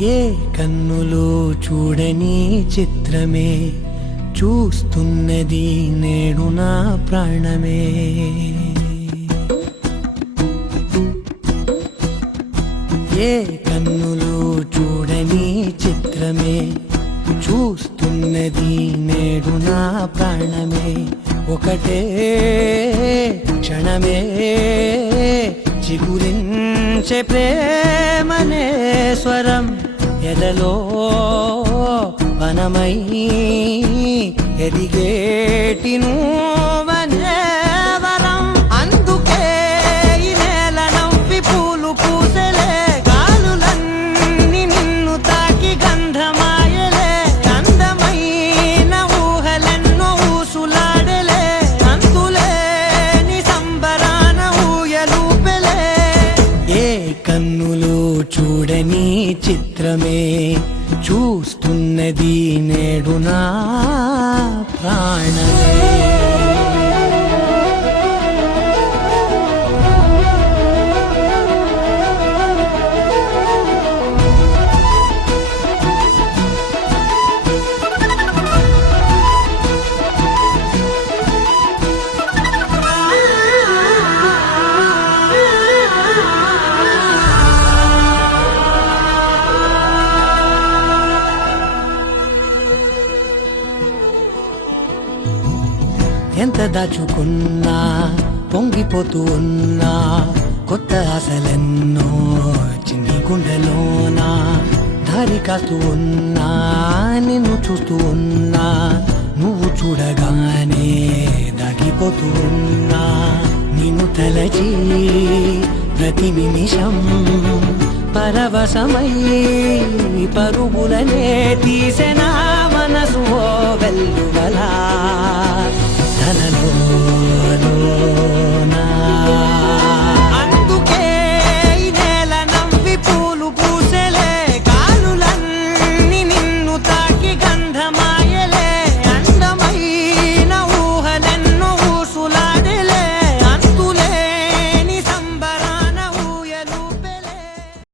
ఏ కన్నులో చూడని చిత్రమే చూస్తున్నది నేడు నా ప్రాణమే. ఏ కన్నులో చూడని చిత్రమే చూస్తున్నది నేడు నా ప్రాణమే. ఒకటే క్షణమే చిగురించే ప్రేమనే స్వరం ఎదలో వనమై ఎదిగేటి నువ్వనే వరం. అందుకే ఈ నేల నవ్వి పూలు పూసెలే, గాలులన్నీ నిన్ను తాకి గంధమాయలే. అందమైన ఊహలెన్నో ఊసులాడలే, అంతులేని సంబరాన ఊయలూపెలే. ఏ కన్నులో చూడని చిత్రమే చూస్తున్నది నేడు నా ప్రాణమే. ఎంత దాచుకున్నా పొంగిపోతూ ఉన్నా, కొత్త ఆశలెన్నో చిన్ని గుండెలోనా దారి కాస్తూ ఉన్నా. నిన్ను చూస్తూ ఉన్నా, నువ్వు చూడగానే దాగిపోతూ ఉన్నా. నిన్ను తలచి ప్రతి నిమిషం పరవశమై పరుగులనే తీసెనా మనసు ఓ వెల్లువలా.